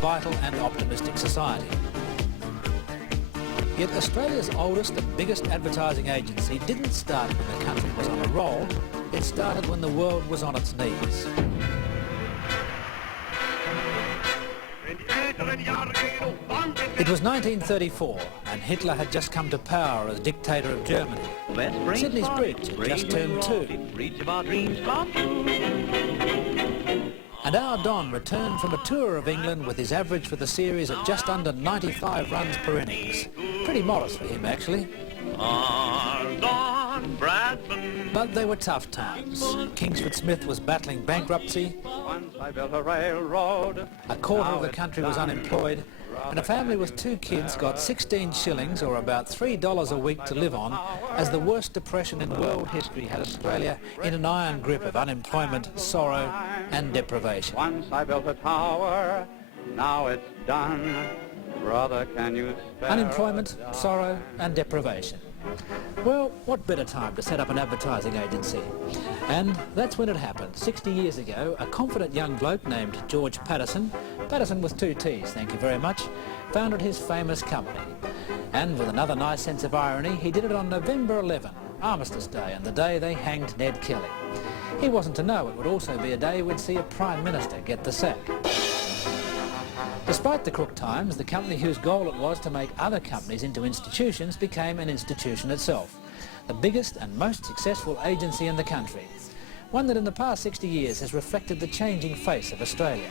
vital and optimistic society. Yet Australia's oldest and biggest advertising agency didn't start when the country was on a roll, it started when the world was on its knees. It was 1934 and Hitler had just come to power as dictator of Germany. Sydney's Bridge had just turned 2. And our Don returned from a tour of England with his average for the series at just under 95 runs per innings. Pretty modest for him, actually. But they were tough times. Kingsford Smith was battling bankruptcy, a quarter of the country was unemployed, and a family with 2 kids got 16 shillings, or about $3 a week, to live on, as the worst depression in world history had Australia in an iron grip of unemployment, sorrow and deprivation. Once I built a tower, now it's done. Brother, can you spare Unemployment, sorrow and deprivation. Well, what better time to set up an advertising agency? And that's when it happened. 60 years ago, a confident young bloke named George Patterson, Patterson with 2 T's, thank you very much, founded his famous company. And with another nice sense of irony, he did it on November 11, Armistice Day, and the day they hanged Ned Kelly. He wasn't to know it would also be a day we'd see a Prime Minister get the sack. Despite the crook times, the company whose goal it was to make other companies into institutions became an institution itself. The biggest and most successful agency in the country. One that in the past 60 years has reflected the changing face of Australia.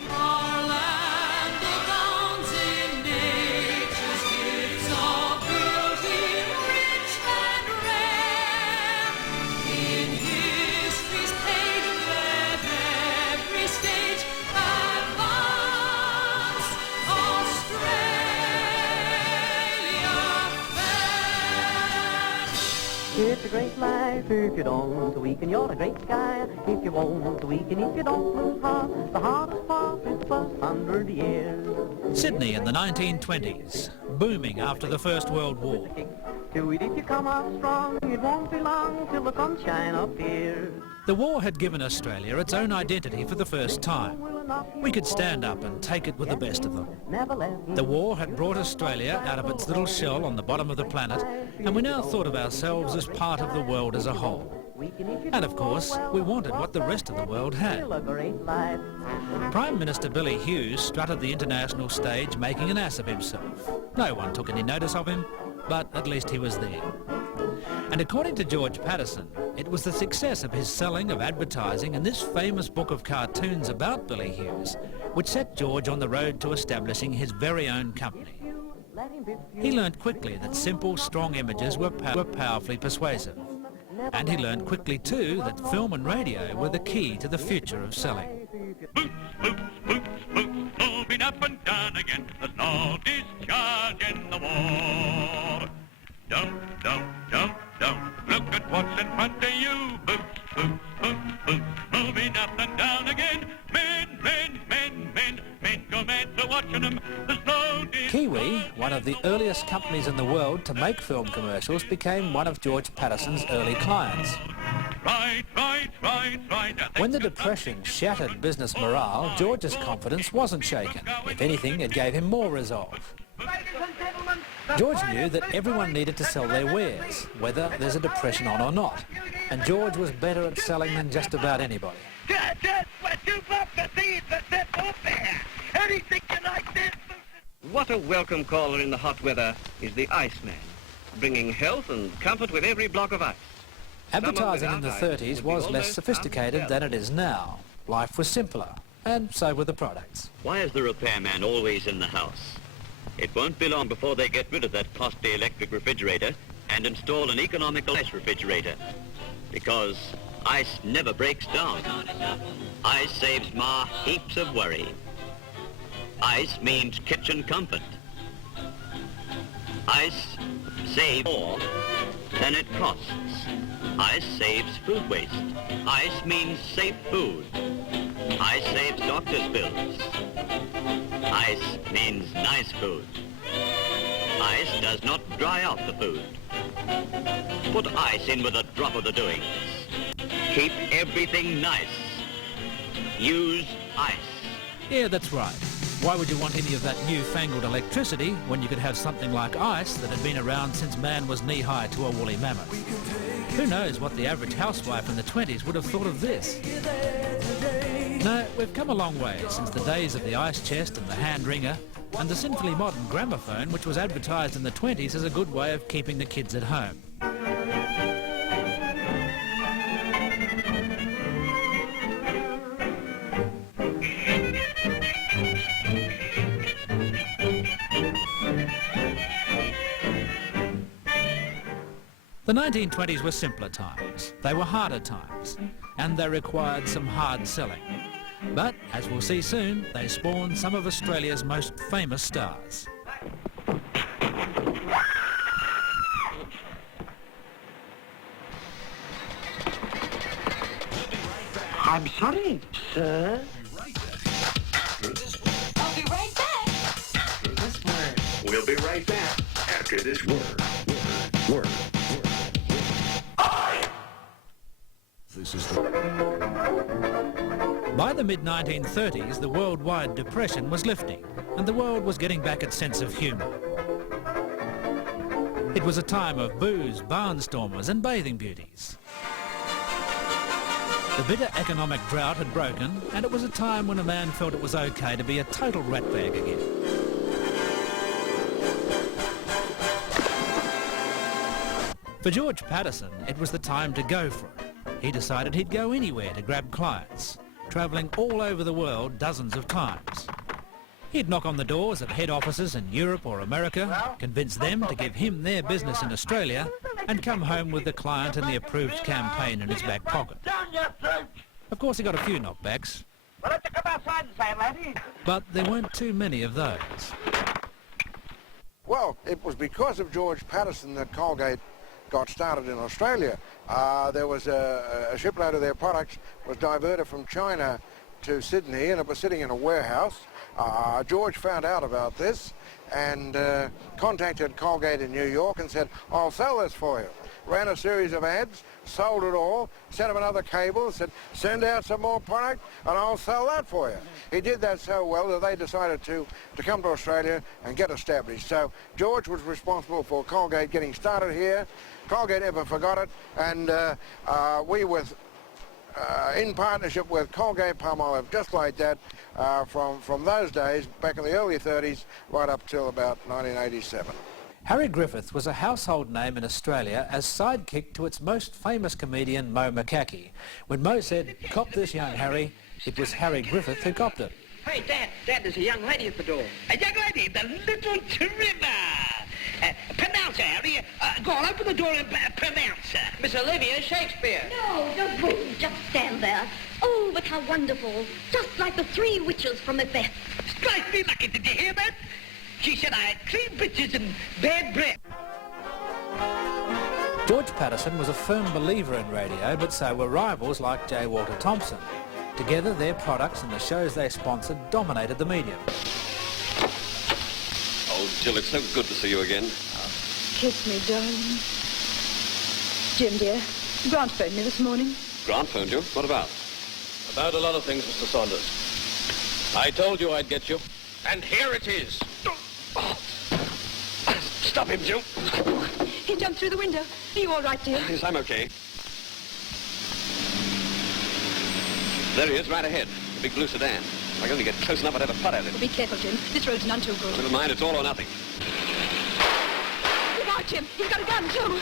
It's a great life if you don't weaken, you're a great guy. If you won't weaken, if you don't lose heart, the hardest part is the first 100 years. Sydney in the 1920s, booming after the First World War. If you come out strong, it won't be long till the sunshine appears. The war had given Australia its own identity for the first time. We could stand up and take it with the best of them. The war had brought Australia out of its little shell on the bottom of the planet, and we now thought of ourselves as part of the world as a whole. And of course, we wanted what the rest of the world had. Prime Minister Billy Hughes strutted the international stage making an ass of himself. No one took any notice of him, but at least he was there. And according to George Patterson, it was the success of his selling of advertising and this famous book of cartoons about Billy Hughes which set George on the road to establishing his very own company. He learned quickly that simple, strong images were powerfully persuasive. And he learned quickly too that film and radio were the key to the future of selling. Boots, boots, boots, boots, moving up and down again. There's no discharge in the war. Don't, look at what's in front of you. Boots, boots, boots, boots, moving up and down again. Men, go mad for watching them. There's no Kiwi, one of the earliest companies in the world to make film commercials, became one of George Patterson's early clients. Right. When the Depression shattered business morale, George's confidence wasn't shaken. If anything, it gave him more resolve. George knew that everyone needed to sell their wares, whether there's a depression on or not. And George was better at selling than just about anybody. What a welcome caller in the hot weather is the Iceman, bringing health and comfort with every block of ice. Advertising in the 30s was less sophisticated than it is now. Life was simpler, and so were the products. Why is the repairman always in the house? It won't be long before they get rid of that costly electric refrigerator and install an economical ice refrigerator. Because ice never breaks down. Ice saves Ma heaps of worry. Ice means kitchen comfort. Ice saves more than it costs. Ice saves food waste. Ice means safe food. Ice saves doctor's bills. Ice means nice food. Ice does not dry out the food. Put ice in with a drop of the doings. Keep everything nice. Use ice. Yeah, that's right. Why would you want any of that newfangled electricity when you could have something like ice that had been around since man was knee-high to a woolly mammoth? Who knows what the average housewife in the 20s would have thought of this? No, we've come a long way since the days of the ice chest and the hand wringer and the sinfully modern gramophone, which was advertised in the 20s as a good way of keeping the kids at home. The 1920s were simpler times, they were harder times, and they required some hard selling. But, as we'll see soon, they spawned some of Australia's most famous stars. I'm sorry, sir. I'll be right back. We'll be right back after this word. This is By the mid-1930s, the worldwide depression was lifting, and the world was getting back its sense of humour. It was a time of booze, barnstormers and bathing beauties. The bitter economic drought had broken, and it was a time when a man felt it was okay to be a total ratbag again. For George Patterson, it was the time to go for it. He decided he'd go anywhere to grab clients, travelling all over the world dozens of times. He'd knock on the doors of head offices in Europe or America, convince them to give him their business in Australia, and come home with the client and the approved campaign in his back pocket. Of course, he got a few knockbacks, but there weren't too many of those. Well, it was because of George Patterson that Colgate got started in Australia. There was a shipload of their products was diverted from China to Sydney, and it was sitting in a warehouse. George found out about this and contacted Colgate in New York and said, I'll sell this for you. Ran a series of ads, sold it all, sent him another cable, said, send out some more product and I'll sell that for you. He did that so well that they decided to come to Australia and get established. So George was responsible for Colgate getting started here. Colgate never forgot it, and we with in partnership with Colgate Palmolive, just like that, from those days, back in the early 30s, right up till about 1987. Harry Griffith was a household name in Australia as sidekick to its most famous comedian, Mo McCarthy. When Mo said, cop this, young Harry, it was Harry Griffith who copped it. Hey, Dad, there's a young lady at the door. A young lady, the little trimmer. Pronounce her, Harry. Go on, open the door and pronounce her. Miss Olivia Shakespeare. No, don't move. Just stand there. Oh, but how wonderful. Just like the three witches from Macbeth. Strike me lucky, did you hear that? She said I had clean bitches and bad breath. George Patterson was a firm believer in radio, but so were rivals like J. Walter Thompson. Together, their products and the shows they sponsored dominated the medium. Oh, Jill, it's so good to see you again. Kiss me, darling. Jim, dear, Grant phoned me this morning. Grant phoned you? What about? About a lot of things, Mr. Saunders. I told you I'd get you, and here it is. Stop him, Jill. He jumped through the window. Are you all right, dear? Yes, I'm okay. There he is, right ahead. The big blue sedan. If I could only get close enough, I'd have a putt at it. Well, be careful, Jim. This road's none too good. Never mind, it's all or nothing. Look out, Jim. He's got a gun, too.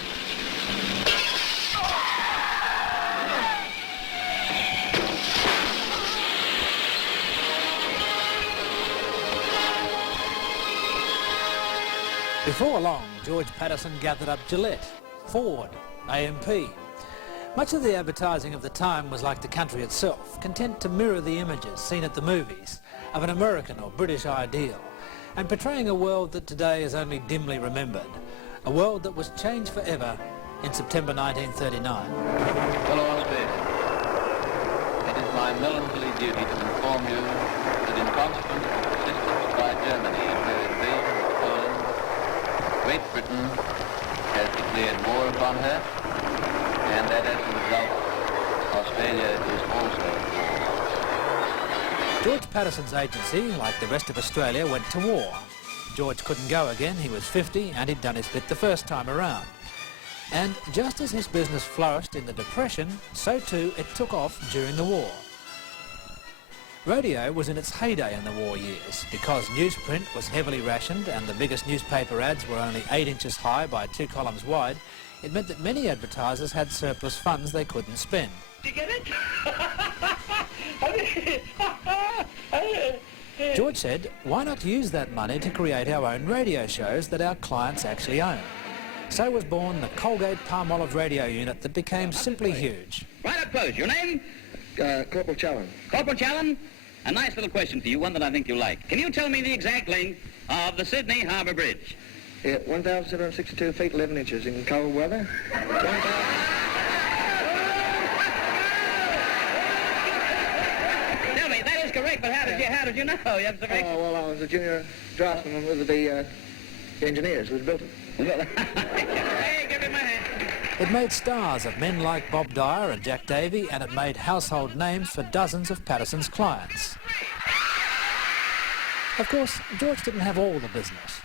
Before long, George Patterson gathered up Gillette, Ford, AMP. Much of the advertising of the time was like the country itself, content to mirror the images seen at the movies of an American or British ideal, and portraying a world that today is only dimly remembered, a world that was changed forever in September 1939. Fellow Aussie, it is my melancholy duty to inform you that in consequence of persistence by Germany in her invasion of Poland, Great Britain has declared war upon her, and that as a result, Australia is also at war. George Patterson's agency, like the rest of Australia, went to war. George couldn't go again, he was 50 and he'd done his bit the first time around. And just as his business flourished in the Depression, so too it took off during the war. Radio was in its heyday in the war years. Because newsprint was heavily rationed and the biggest newspaper ads were only 8 inches high by 2 columns wide, it meant that many advertisers had surplus funds they couldn't spend. Did you get it? George said, why not use that money to create our own radio shows that our clients actually own? So was born the Colgate-Palmolive radio unit that became simply huge. Right up close. Your name? Corporal Challen. Corporal Challen? A nice little question for you, one that I think you'll like. Can you tell me the exact length of the Sydney Harbour Bridge? Yeah, 1,762 feet 11 inches in cold weather. Tell me, that is correct, but how did you know? You have to make... Oh, well, I was a junior draftsman with the engineers who built it. Hey, give me my hand. It made stars of men like Bob Dyer and Jack Davy, and it made household names for dozens of Patterson's clients. Of course, George didn't have all the business.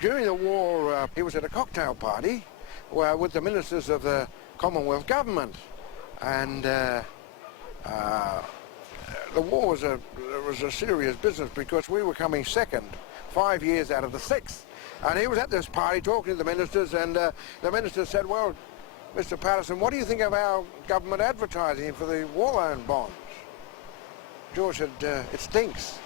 During the war, he was at a cocktail party with the ministers of the Commonwealth government, and the war was a serious business because we were coming second, 5 years out of the 6th. And he was at this party talking to the ministers, and the minister said, well, Mr. Patterson, what do you think of our government advertising for the war loan bonds? George said, it stinks.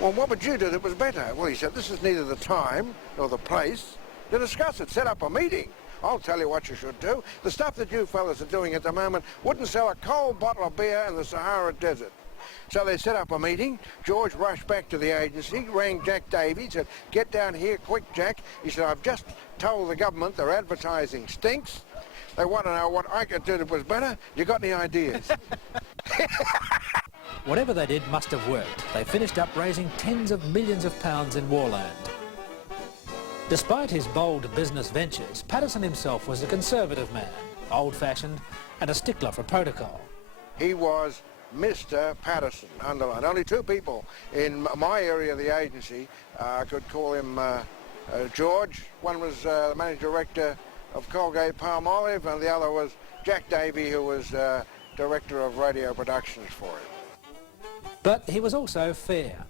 Well, what would you do that was better? Well, he said, this is neither the time nor the place to discuss it. Set up a meeting. I'll tell you what you should do. The stuff that you fellas are doing at the moment wouldn't sell a cold bottle of beer in the Sahara Desert. So they set up a meeting. George rushed back to the agency, rang Jack Davy, said, get down here quick, Jack. He said, I've just told the government their advertising stinks. They want to know what I could do that was better. You got any ideas? Whatever they did must have worked. They finished up raising tens of millions of pounds in war loan. Despite his bold business ventures, Patterson himself was a conservative man, old-fashioned and a stickler for protocol. He was Mr. Patterson, underlined. Only 2 people in my area of the agency could call him George. One was the managing director of Colgate-Palmolive, and the other was Jack Davy, who was director of radio productions for him. But he was also fair.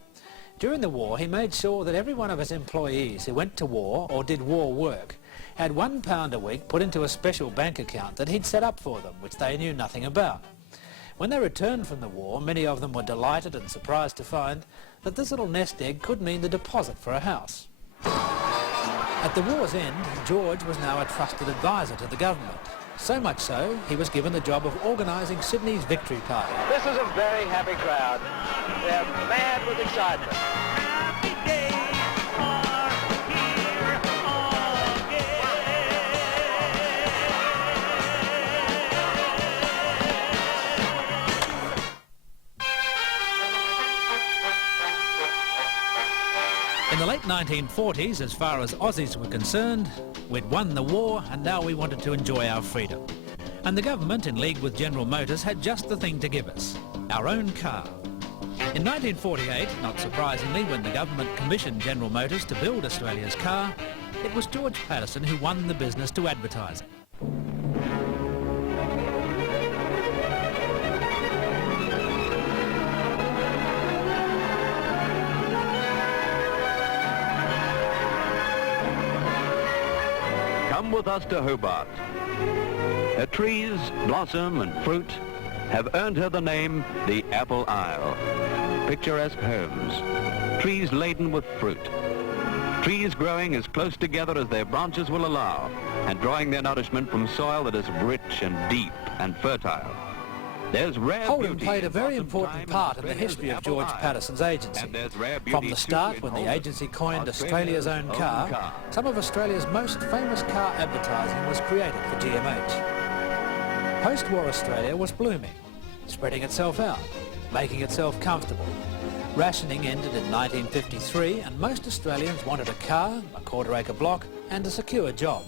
During the war, he made sure that every one of his employees who went to war or did war work had £1 a week put into a special bank account that he'd set up for them, which they knew nothing about. When they returned from the war, many of them were delighted and surprised to find that this little nest egg could mean the deposit for a house. At the war's end, George was now a trusted advisor to the government. So much so, he was given the job of organising Sydney's victory party. This is a very happy crowd. They're mad with excitement. In the late 1940s, as far as Aussies were concerned, we'd won the war and now we wanted to enjoy our freedom. And the government, in league with General Motors, had just the thing to give us, our own car. In 1948, not surprisingly, when the government commissioned General Motors to build Australia's car, it was George Patterson who won the business to advertising. Come with us to Hobart. Her trees, blossom and fruit have earned her the name the Apple Isle. Picturesque homes, trees laden with fruit. Trees growing as close together as their branches will allow and drawing their nourishment from soil that is rich and deep and fertile. There's rare Holden played a very important part in the history of George Patterson's agency. From the start, when the agency coined Australia's own car, some of Australia's most famous car advertising was created for GMH. Post-war Australia was blooming, spreading itself out, making itself comfortable. Rationing ended in 1953 and most Australians wanted a car, a quarter-acre block and a secure job.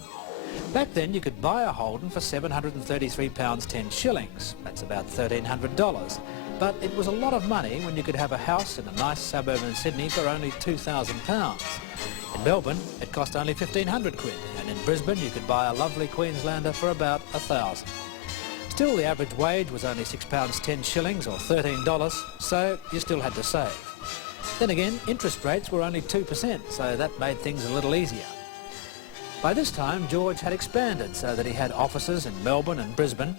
Back then you could buy a Holden for £733.10. That's about $1,300. But it was a lot of money when you could have a house in a nice suburb in Sydney for only £2,000. In Melbourne, it cost only 1,500 quid, and in Brisbane you could buy a lovely Queenslander for about 1,000. Still, the average wage was only £6.10 shillings or $13, so you still had to save. Then again, interest rates were only 2%, so that made things a little easier. By this time, George had expanded so that he had offices in Melbourne and Brisbane,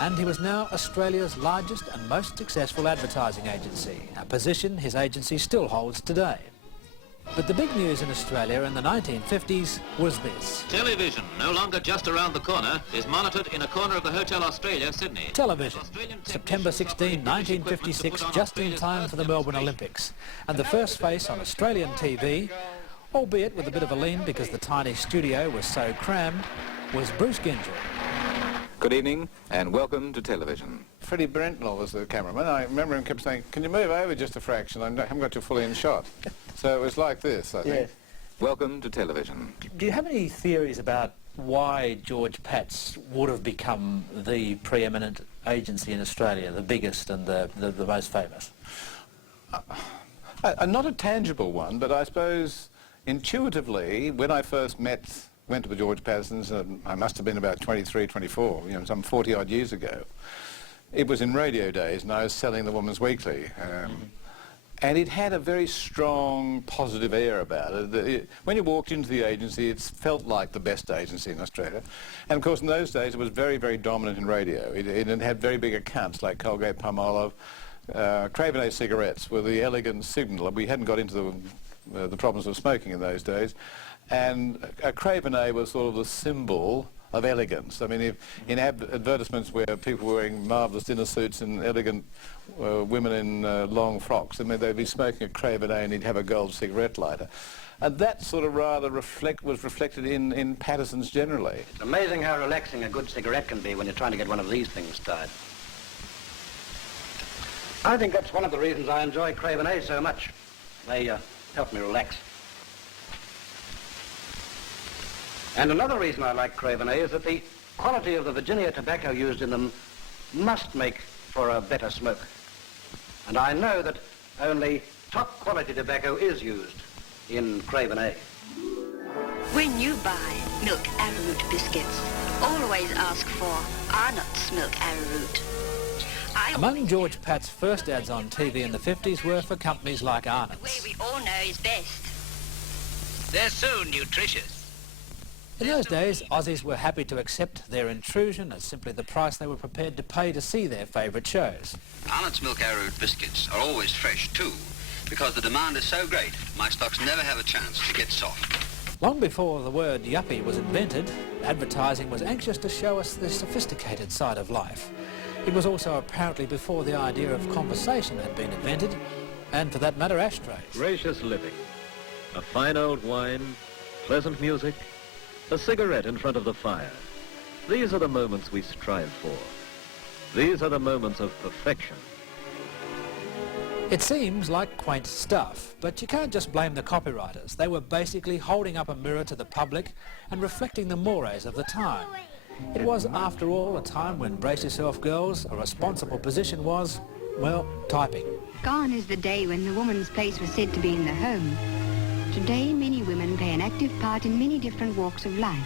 and he was now Australia's largest and most successful advertising agency, a position his agency still holds today. But the big news in Australia in the 1950s was this. Television, no longer just around the corner, is monitored in a corner of the Hotel Australia, Sydney. Television, September 16, 1956, just in time for the Melbourne Olympics. And the first face on Australian TV, albeit with a bit of a lean because the tiny studio was so crammed, was Bruce Ginger. Good evening and welcome to television. Freddie Brentnell was the cameraman. I remember him kept saying, can you move over just a fraction? I haven't got you fully in shot. So it was like this, I think. Yes. Welcome to television. Do you have any theories about why George Pat's would have become the preeminent agency in Australia, the biggest and the most famous? Not a tangible one, but I suppose intuitively, when I first went to the George Pattersons, I must have been about 23, 24, some 40-odd years ago. It was in radio days, and I was selling the Woman's Weekly. And it had a very strong, positive air about it. When you walked into the agency, it felt like the best agency in Australia. And of course, in those days, it was very, very dominant in radio. It had very big accounts like Colgate-Palmolive. Cravenet cigarettes were the elegant signal. We hadn't got into the problems of smoking in those days. And a Cravenet was sort of the symbol of elegance. I mean, in advertisements where people were wearing marvellous dinner suits and elegant women in long frocks, I mean, they'd be smoking a Cravenet and he'd have a gold cigarette lighter. And that sort of rather was reflected in Patterson's generally. It's amazing how relaxing a good cigarette can be when you're trying to get one of these things started. I think that's one of the reasons I enjoy Cravenet so much. They help me relax. And another reason I like Cravenet is that the quality of the Virginia tobacco used in them must make for a better smoke. And I know that only top quality tobacco is used in Cravenet. When you buy milk arrowroot biscuits, always ask for Arnott's milk arrowroot. Among George Pat's first ads on TV in the 50s were for companies like Arnott's. The way we all know is best. They're so nutritious. In those days, Aussies were happy to accept their intrusion as simply the price they were prepared to pay to see their favourite shows. Arnott's milk arrowroot biscuits are always fresh too, because the demand is so great, my stocks never have a chance to get soft. Long before the word yuppie was invented, advertising was anxious to show us the sophisticated side of life. It was also apparently before the idea of conversation had been invented, and for that matter, ashtrays. Gracious living, a fine old wine, pleasant music, a cigarette in front of the fire. These are the moments we strive for. These are the moments of perfection. It seems like quaint stuff, but you can't just blame the copywriters. They were basically holding up a mirror to the public and reflecting the mores of the time. It was, after all, a time when, brace yourself girls, a responsible position was, well, typing. Gone is the day when the woman's place was said to be in the home. Today, many women play an active part in many different walks of life.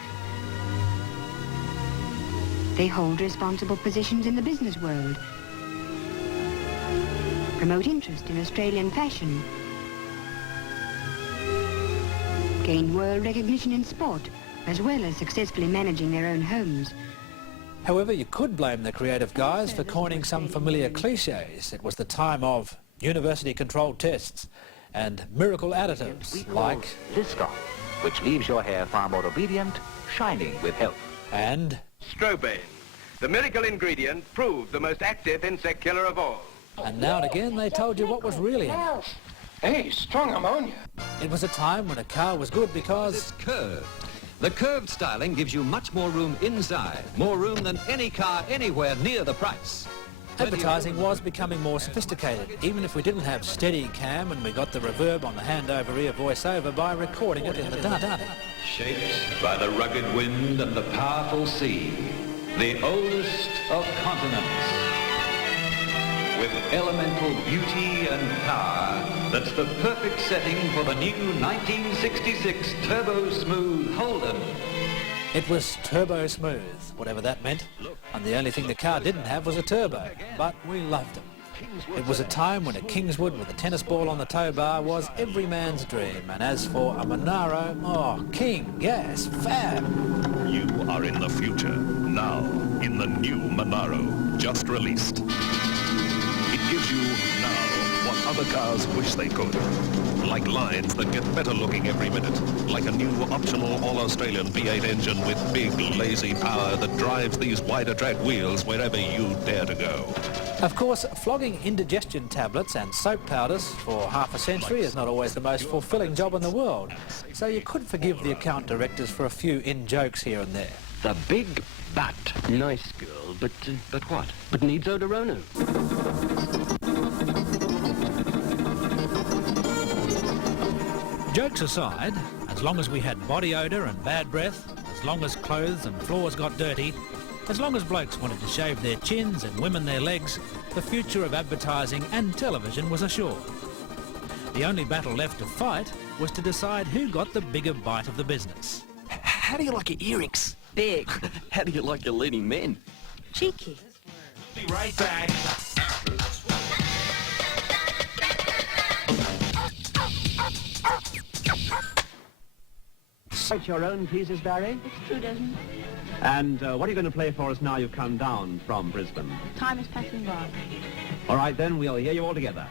They hold responsible positions in the business world, promote interest in Australian fashion, gain world recognition in sport, as well as successfully managing their own homes. However, you could blame the creative guys for coining some familiar cliches. It was the time of university-controlled tests and miracle additives like Liscon, which leaves your hair far more obedient, shining with health. And Strobane, the miracle ingredient proved the most active insect killer of all. And now and again they told you what was really in it. Hey, strong ammonia. It was a time when a car was good because it's curved. The curved styling gives you much more room inside, more room than any car anywhere near the price. Advertising was becoming more sophisticated, even if we didn't have Steadicam and we got the reverb on the hand-over-ear voiceover by recording it in the dark. Shaped by the rugged wind and the powerful sea, the oldest of continents. with elemental beauty and power that's the perfect setting for the new 1966 Turbo Smooth Holden. It was turbo smooth, whatever that meant, and the only thing the car didn't have was a turbo, but we loved them. It was a time when a Kingswood with a tennis ball on the tow bar was every man's dream, and as for a Monaro, oh, king, gas, fab. You are in the future, now, in the new Monaro, just released. It gives you now what other cars wish they could. Like lines that get better looking every minute. Like a new optional all-Australian V8 engine with big, lazy power that drives these wider track wheels wherever you dare to go. Of course, flogging indigestion tablets and soap powders for half a century is not always the most fulfilling job in the world, so you could forgive the account directors for a few in-jokes here and there. The big bat. Nice girl, but what? But needs Odoronu. Jokes aside, as long as we had body odour and bad breath, as long as clothes and floors got dirty, as long as blokes wanted to shave their chins and women their legs, the future of advertising and television was assured. The only battle left to fight was to decide who got the bigger bite of the business. How do you like your earrings? Big. How do you like your leading men? Cheeky. Be right back. Write your own pieces, Barry? It's true, doesn't it? And what are you going to play for us now you've come down from Brisbane? Time is passing by. All right, then, we'll hear you all together.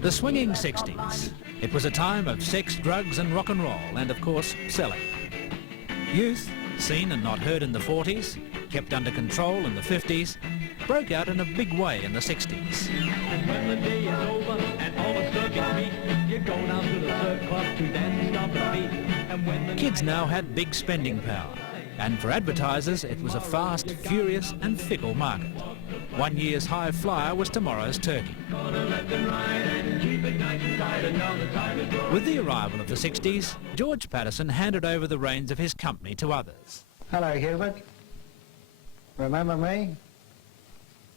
The swinging 60s. It was a time of sex, drugs and rock and roll, and of course, selling. Youth, seen and not heard in the 40s, kept under control in the 50s, broke out in a big way in the 60s. And when the day is over and all the circuits meet, you go down to the surf club to dance and stomp the beat. And when the Kids now had big spending power, and for advertisers it was a fast, furious and fickle market. One year's high flyer was tomorrow's turkey. With the arrival of the 60s, George Patterson handed over the reins of his company to others. Hello, Hubert. Remember me?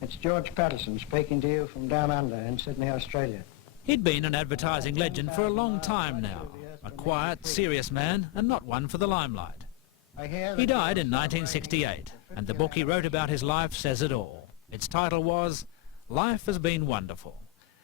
It's George Patterson speaking to you from down under in Sydney, Australia. He'd been an advertising legend for a long time now, a quiet, serious man and not one for the limelight. He died in 1968, and the book he wrote about his life says it all. Its title was Life Has Been Wonderful,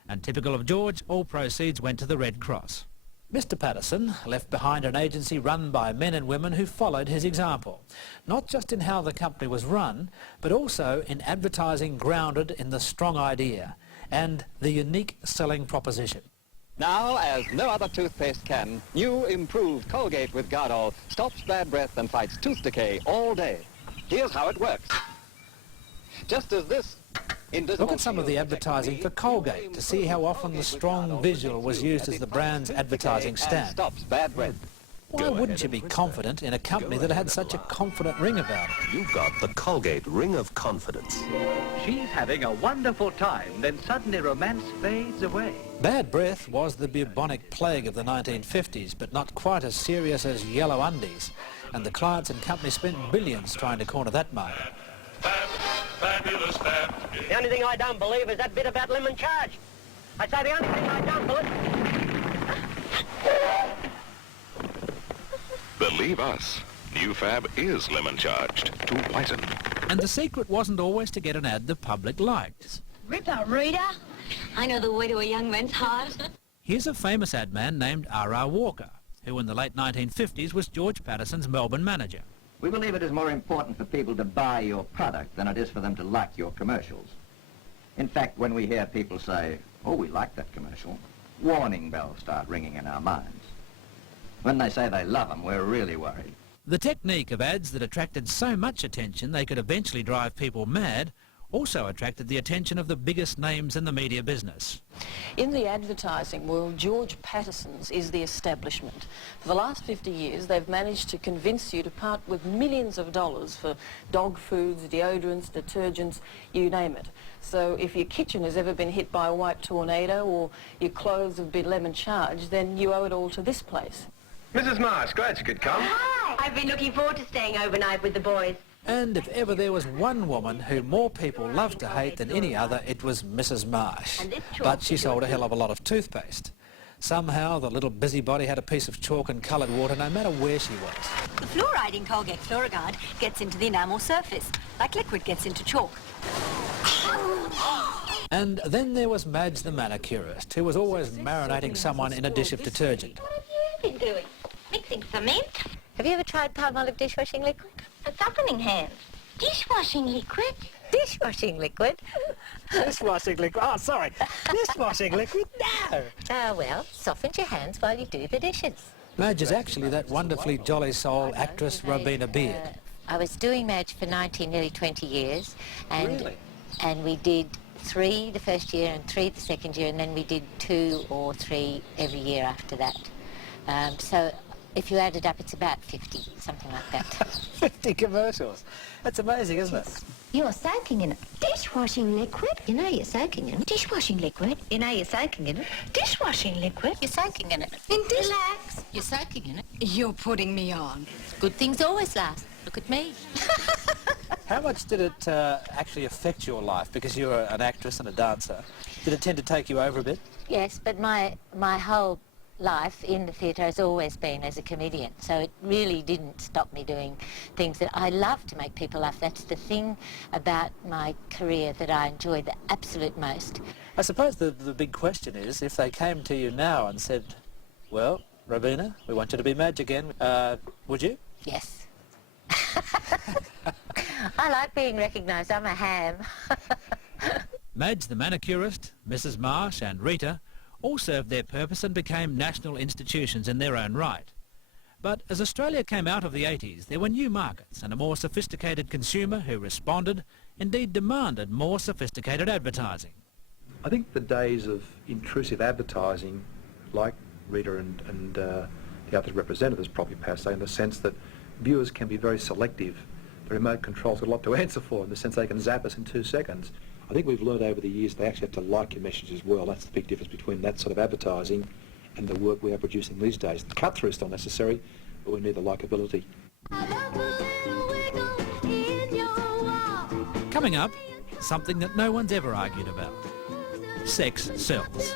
and typical of George, all proceeds went to the Red Cross. Mr. Patterson left behind an agency run by men and women who followed his example, not just in how the company was run, but also in advertising grounded in the strong idea and the unique selling proposition. Now, as no other toothpaste can, new improved Colgate with Gardol stops bad breath and fights tooth decay all day. Here's how it works. Just as this invisible... Look at some of the advertising for Colgate to see how often the strong visual was used as the brand's advertising stand. Stops bad breath. Why wouldn't you be confident in a company that had such a confident ring about it? You've got the Colgate Ring of Confidence. She's having a wonderful time, then suddenly romance fades away. Bad breath was the bubonic plague of the 1950s, but not quite as serious as yellow undies, and the clients and companies spent billions trying to corner that market. Fabulous fab. The only thing I don't believe is that bit about lemon charge. I say the only thing I don't believe... Believe us, new fab is lemon charged to whiten. And the secret wasn't always to get an ad the public liked. Ripper, Rita. I know the way to a young man's heart. Here's a famous ad man named R.R. Walker, who in the late 1950s was George Patterson's Melbourne manager. We believe it is more important for people to buy your product than it is for them to like your commercials. In fact, when we hear people say, oh, we like that commercial, warning bells start ringing in our minds. When they say they love them, we're really worried. The technique of ads that attracted so much attention they could eventually drive people mad also attracted the attention of the biggest names in the media business. In the advertising world, George Patterson's is the establishment. For the last 50 years, they've managed to convince you to part with millions of dollars for dog foods, deodorants, detergents, you name it. So if your kitchen has ever been hit by a white tornado or your clothes have been lemon charged, then you owe it all to this place. Mrs. Marsh, glad you could come. Hi! I've been looking forward to staying overnight with the boys. And if ever there was one woman who more people loved to hate than any other, it was Mrs. Marsh. But she sold a hell of a lot of toothpaste. Somehow the little busybody had a piece of chalk and coloured water no matter where she was. The fluoride in Colgate Fluoriguard gets into the enamel surface, like liquid gets into chalk. And then there was Madge the manicurist, who was always marinating someone in a dish of detergent. What have you been doing? Mixing cement? Have you ever tried Palmolive dishwashing liquid? For softening hands. Dishwashing liquid? Dishwashing liquid? Dishwashing liquid? Oh, sorry. Dishwashing liquid? No! Well, softens your hands while you do the dishes. Madge is actually that wonderfully jolly soul actress Robina Beard. I was doing Madge for nearly 20 years. And we did 3 the first year and 3 the second year, and then we did 2 or 3 every year after that. So if you add it up, it's about 50, something like that. 50 commercials. That's amazing, isn't it? You're soaking in it. Dishwashing liquid? You know you're soaking in it. Dishwashing liquid? You know you're soaking in it. Dishwashing liquid? You're soaking in it. Relax. You're soaking in it. You're putting me on. Good things always last. Look at me. How much did it actually affect your life? Because you're an actress and a dancer. Did it tend to take you over a bit? Yes, but my whole life in the theatre has always been as a comedian, so it really didn't stop me doing things that I love to make people laugh. That's the thing about my career that I enjoy the absolute most. I suppose the big question is, if they came to you now and said, well, Robina, we want you to be Madge again, would you? Yes. I like being recognised. I'm a ham. Madge the manicurist, Mrs. Marsh and Rita all served their purpose and became national institutions in their own right. But as Australia came out of the 80s, there were new markets and a more sophisticated consumer who responded, indeed demanded, more sophisticated advertising. I think the days of intrusive advertising, like Rita and the other representatives, probably passé in the sense that viewers can be very selective. The remote control's got a lot to answer for in the sense they can zap us in 2 seconds. I think we've learned over the years they actually have to like your message as well. That's the big difference between that sort of advertising and the work we are producing these days. The cut-through is still necessary, but we need the likability. Coming up, something that no one's ever argued about. Sex sells.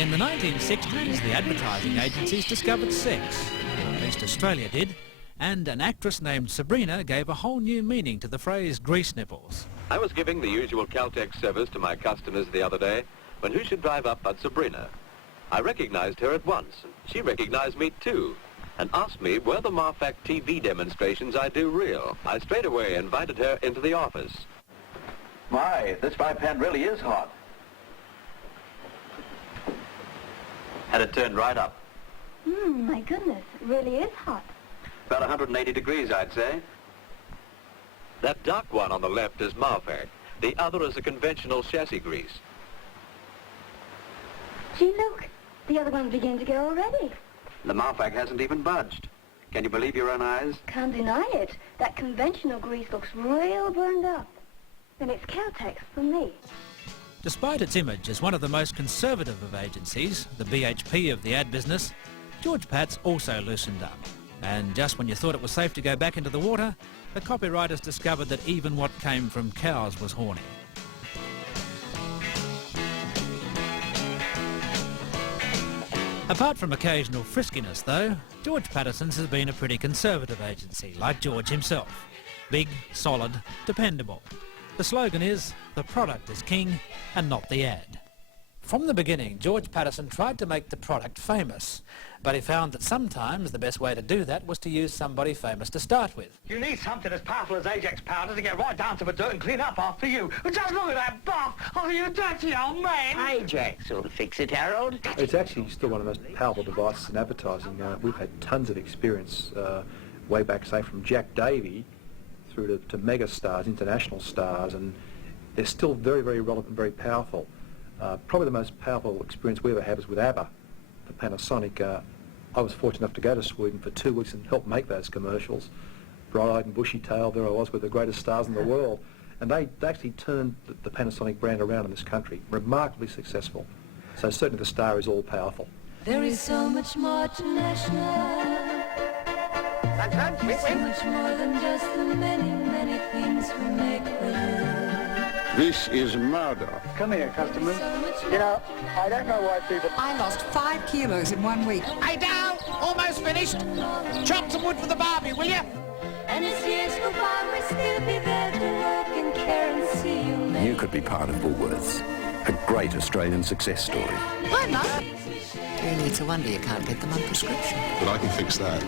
In the 1960s, the advertising agencies discovered sex, or at least Australia did, and an actress named Sabrina gave a whole new meaning to the phrase grease nipples. I was giving the usual Caltex service to my customers the other day when who should drive up but Sabrina. I recognized her at once, and she recognized me too, and asked me were the Marfac TV demonstrations I do real. I straight away invited her into the office. My, this fry pan really is hot. Had it turned right up. My goodness, it really is hot. About 180 degrees, I'd say. That dark one on the left is Marfac. The other is a conventional chassis grease. Gee, look, the other one's beginning to go already. The Marfac hasn't even budged. Can you believe your own eyes? Can't deny it. That conventional grease looks real burned up. And it's Caltex for me. Despite its image as one of the most conservative of agencies, the BHP of the ad business, George Pat's also loosened up. And just when you thought it was safe to go back into the water, the copywriters discovered that even what came from cows was horny. Apart from occasional friskiness, though, George Patterson's has been a pretty conservative agency, like George himself. Big, solid, dependable. The slogan is, the product is king and not the ad. From the beginning, George Patterson tried to make the product famous. But he found that sometimes the best way to do that was to use somebody famous to start with. You need something as powerful as Ajax powder to get right down to the dirt and clean up after you. Just look at that buff! Oh, you dirty old man! Ajax will fix it, Harold. It's actually still one of the most powerful devices in advertising. We've had tons of experience way back, say, from Jack Davey through to mega stars, international stars, and they're still very, very relevant, very powerful. Probably the most powerful experience we ever had was with ABBA for Panasonic. I was fortunate enough to go to Sweden for 2 weeks and help make those commercials. Bright-eyed and bushy-tailed, there I was with the greatest stars in the world. And they actually turned the Panasonic brand around in this country, remarkably successful. So certainly the star is all-powerful. There is so much more to national. So much more than just the many, many things we make believe. This is murder. Come here, customers. You know, I don't know why people... I lost 5 kilos in 1 week. Hey, Dal, almost finished. Chop some wood for the barbie, will you? And as years go by, we'll still be there to work and care and see you make. You could be part of Woolworths, a great Australian success story. Hi, Mum. Really, it's a wonder you can't get them on prescription. But I can fix that.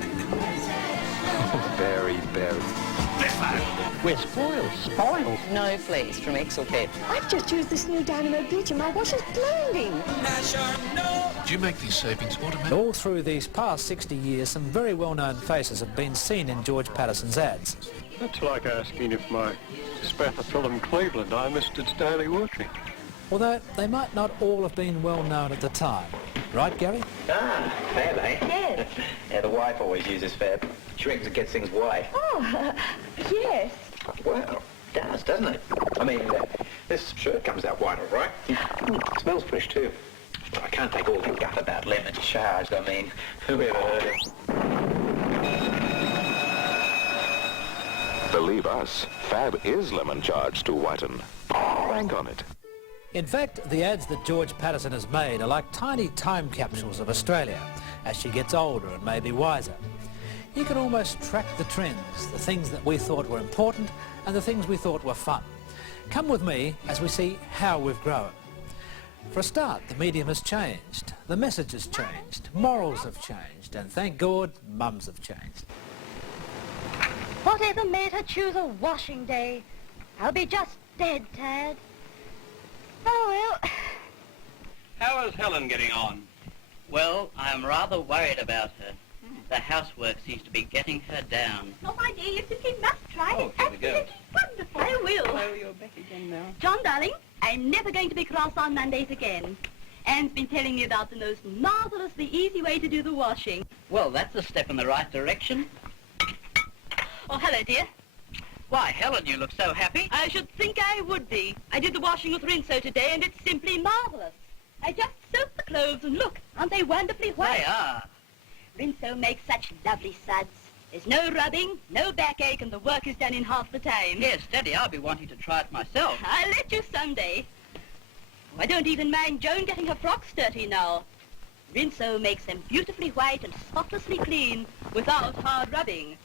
Very, very. We're spoiled. No fleas from Exelpet. I've just used this new Dynamo bleach and my wash is blinding. Do you make these savings automatic? All through these past 60 years, some very well-known faces have been seen in George Patterson's ads. That's like asking if my spathiphyllum Cleveland I missed its daily washing. Although they might not all have been well-known at the time. Right, Gary? Ah, Fab, eh? Yes. Yeah, the wife always uses Fab. She reckons it gets things white. Oh, yes. Well, it does, doesn't it? I mean, this shirt comes out white, all right. Smells fresh, too. But I can't take all the guff about lemon charged. I mean, who ever heard it? Believe us, Fab is lemon charged to whiten. Bank on it. In fact, the ads that George Patterson has made are like tiny time capsules of Australia as she gets older and maybe wiser. You can almost track the trends, the things that we thought were important and the things we thought were fun. Come with me as we see how we've grown. For a start, the medium has changed, the message has changed, morals have changed, and thank God, mums have changed. Whatever made her choose a washing day? I'll be just dead, Tad. Oh, well. How is Helen getting on? Well, I'm rather worried about her. The housework seems to be getting her down. Oh, my dear, you simply must try it. Oh, here we go. Wonderful. I will. Oh, you're back again now. John, darling, I'm never going to be cross on Mondays again. Anne's been telling me about the most marvelously easy way to do the washing. Well, that's a step in the right direction. Oh, hello, dear. Why, Helen, you look so happy. I should think I would be. I did the washing with Rinso today, and it's simply marvelous. I just soak the clothes, and look, aren't they wonderfully white? They are. Rinso makes such lovely suds. There's no rubbing, no backache, and the work is done in half the time. Yes, Daddy, I'll be wanting to try it myself. I'll let you someday. I don't even mind Joan getting her frocks dirty now. Rinso makes them beautifully white and spotlessly clean without hard rubbing.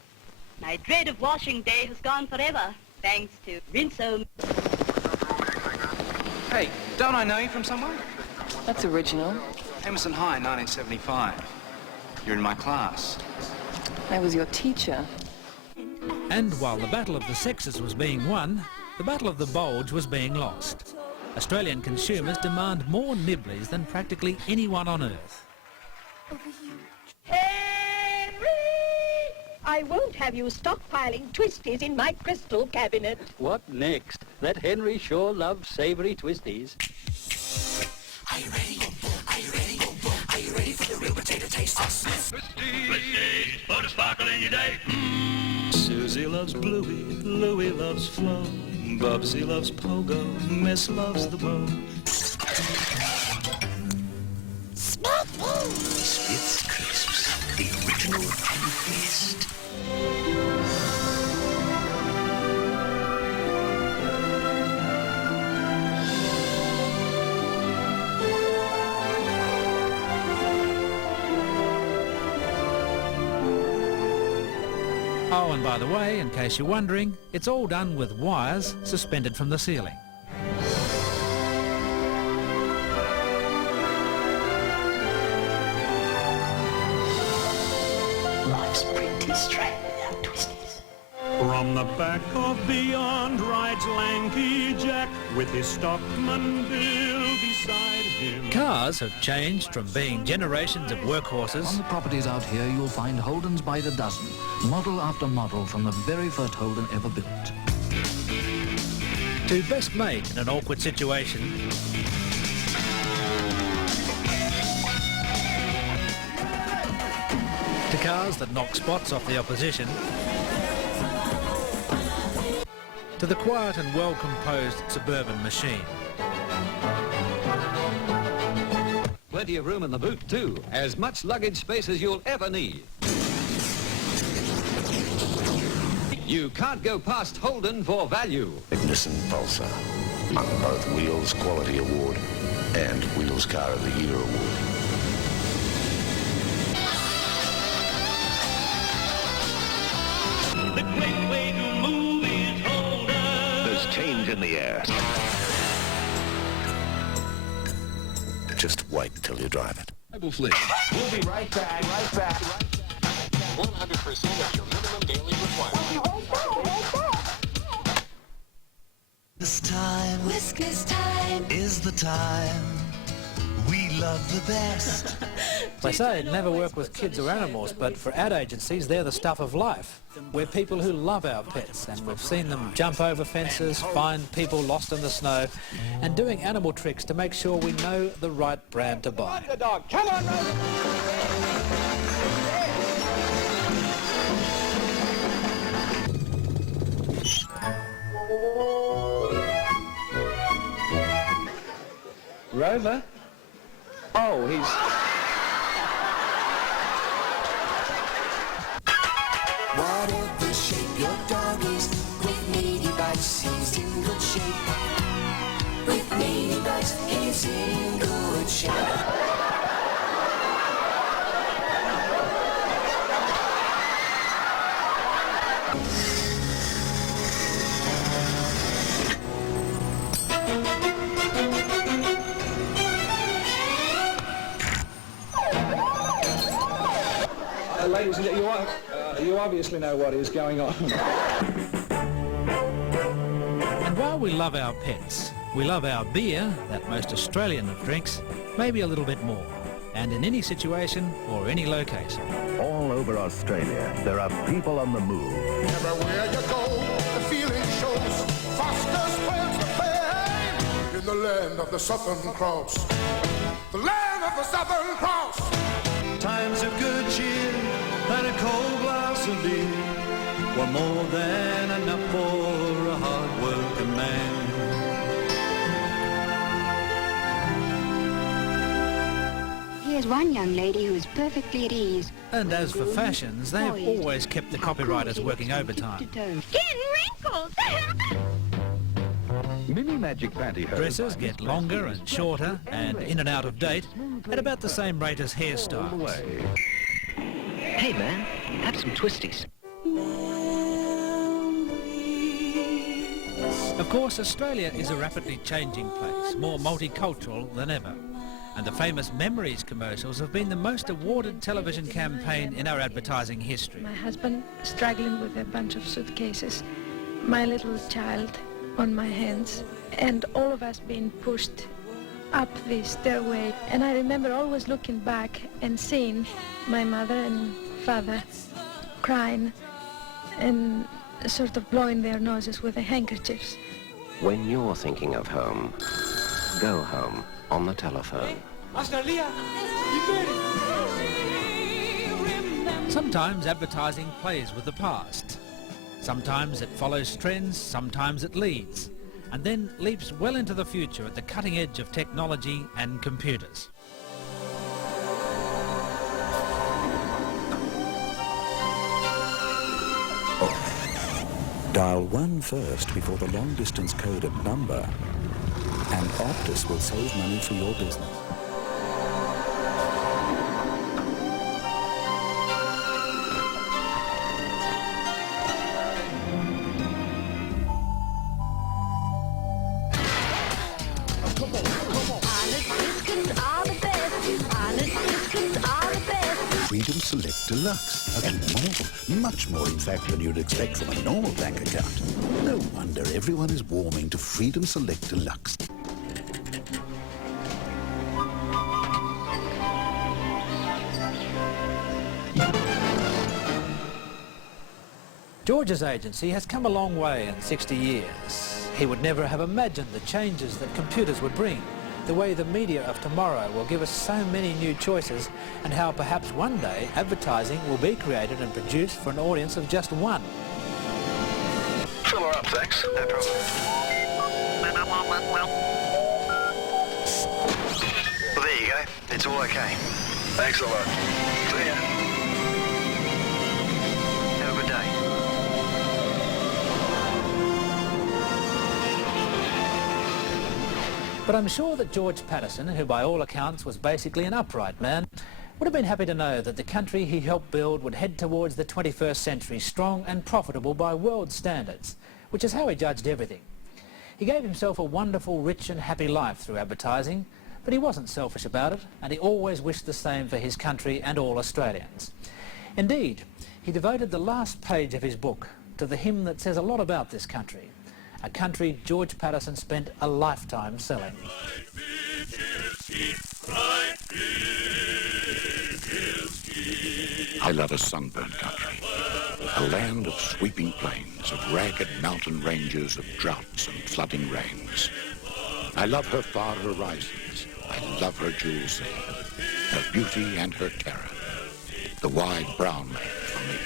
My dread of washing day has gone forever, thanks to Rinso. Hey, don't I know you from somewhere? That's original. Emerson High, 1975. You're in my class. I was your teacher. And while the battle of the sexes was being won, the battle of the bulge was being lost. Australian consumers demand more nibblies than practically anyone on earth. Henry! I won't have you stockpiling twisties in my crystal cabinet. What next? That Henry sure loves savoury twisties. Are you ready? Are you ready? Are you ready for the real potato taste of Smith? Twisties, put a sparkle in your day. Susie loves Bluey, Louie loves Flo, Bubsy loves Pogo, Miss loves the bow. Smith's Crisps, the original and best. Oh, and by the way, in case you're wondering, it's all done with wires suspended from the ceiling. and straight without twisties. From the back of beyond rides lanky Jack with his stockman Bill beside him. Cars have changed from being generations of workhorses On the properties out here, you'll find Holdens by the dozen, model after model from the very first Holden ever built. to best mate in an awkward situation, to cars that knock spots off the opposition, to the quiet and well-composed suburban machine. Plenty of room in the boot too, as much luggage space as you'll ever need. You can't go past Holden for value. Ignition Pulsar on both Wheels Quality Award and Wheels Car of the Year Award. The great way to move is Holden. There's change in the air. Just wait till you drive it. Double flip. We'll be right back, 100% of your minimum daily requirement. This time, Whiskers time, is the time we love the best. They say it never work with kids or animals, but for ad agencies, they're the stuff of life. We're people who love our pets, and we've seen them jump over fences, find people lost in the snow, and doing animal tricks to make sure we know the right brand to buy. The dog, come on, Rover? Oh, he's... Whatever shape your dog is, with Meaty Bites, he's in good shape. With Meaty Bites, he's in good shape. Ladies and gentlemen, you obviously know what is going on. And while we love our pets, we love our beer, that most Australian of drinks, maybe a little bit more. And in any situation or any location. All over Australia, there are people on the move. Everywhere you go, the feeling shows. Foster spreads the fame in the land of the Southern Cross. The land of the Southern Cross. Times of good cheer and a cold glass of beer were more than enough for a hard-working man. Here's one young lady who is perfectly at ease. And as for fashions, they've always kept the copywriters working overtime. Getting wrinkles! Mini Magic Pantyhose. Dresses get longer and shorter and in and out of date at about the same rate as hairstyles. Hey man, have some twisties. Of course, Australia is a rapidly changing place, more multicultural than ever. And the famous Memories commercials have been the most awarded television campaign in our advertising history. My husband struggling with a bunch of suitcases, my little child on my hands, and all of us being pushed up the stairway. And I remember always looking back and seeing my mother and father crying and sort of blowing their noses with their handkerchiefs. When you're thinking of home, go home on the telephone. Master Leah, Sometimes advertising plays with the past. Sometimes it follows trends, sometimes it leads, and then leaps well into the future at the cutting edge of technology and computers. Dial 1 first before the long-distance code and number, and Optus will save money for your business. Freedom Select Deluxe. And more, much more in fact than you'd expect from a normal bank account. No wonder everyone is warming to Freedom Select Deluxe. George's agency has come a long way in 60 years. He would never have imagined the changes that computers would bring, the way the media of tomorrow will give us so many new choices, and how perhaps one day advertising will be created and produced for an audience of just one. Fill her up, thanks. No problem. Well, there you go. It's all okay. Thanks a lot. Clear. Have a good day. But I'm sure that George Patterson, who by all accounts was basically an upright man, would have been happy to know that the country he helped build would head towards the 21st century strong and profitable by world standards, which is how he judged everything. He gave himself a wonderful, rich and happy life through advertising, but he wasn't selfish about it, and he always wished the same for his country and all Australians. Indeed, he devoted the last page of his book to the hymn that says a lot about this country, a country George Patterson spent a lifetime selling. I love a sunburned country, a land of sweeping plains, of ragged mountain ranges, of droughts and flooding rains. I love her far horizons. I love her jewel sea, her beauty and her terror, the wide brown land for me.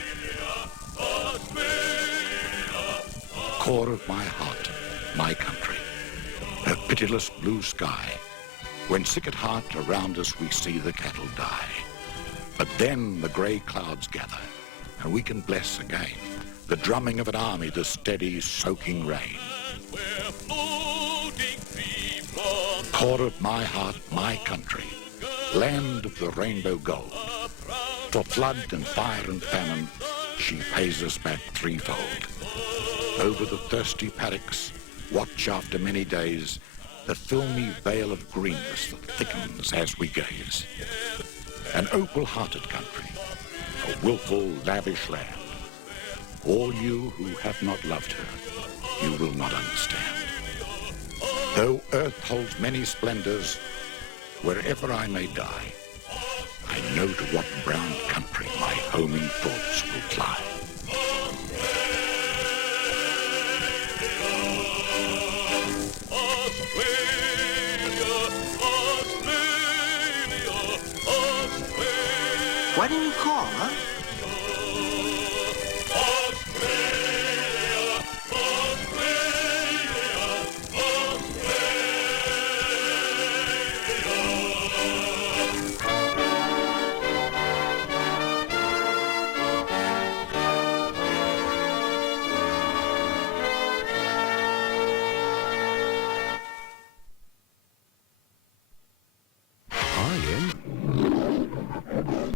Core of my heart, my country, her pitiless blue sky. When sick at heart around us we see the cattle die. But then the grey clouds gather, and we can bless again the drumming of an army, the steady soaking rain. Core of my heart, my country, land of the rainbow gold. For flood and fire and famine, she pays us back threefold. Over the thirsty paddocks, watch after many days, the filmy veil of greenness that thickens as we gaze. An opal-hearted country, a willful, lavish land. All you who have not loved her, you will not understand. Though earth holds many splendors, wherever I may die, I know to what brown country my homing thoughts will fly. Why didn't you call, huh?